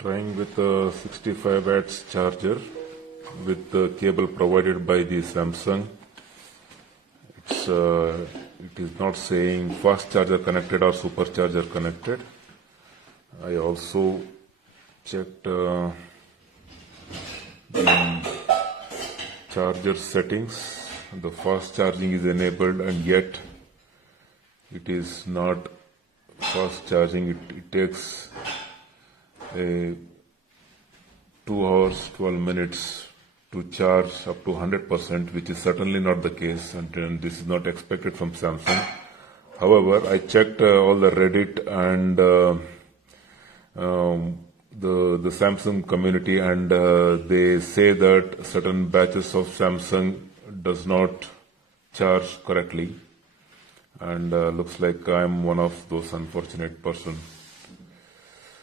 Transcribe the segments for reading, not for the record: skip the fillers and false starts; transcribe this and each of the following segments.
Trying with a 65 watts charger with the cable provided by the Samsung. It is not saying fast charger connected or supercharger connected. I also checked the charger settings. The fast charging is enabled, and yet it is not fast charging. It takes 2 hours, 12 minutes to charge up to 100%, which is certainly not the case, and this is not expected from Samsung. However, I checked all the Reddit and the Samsung community, and they say that certain batches of Samsung does not charge correctly, and looks like I'm one of those unfortunate person.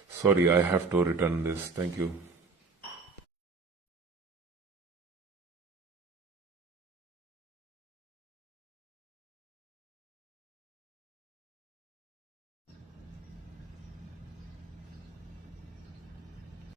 Sorry, I have to return this. Thank you.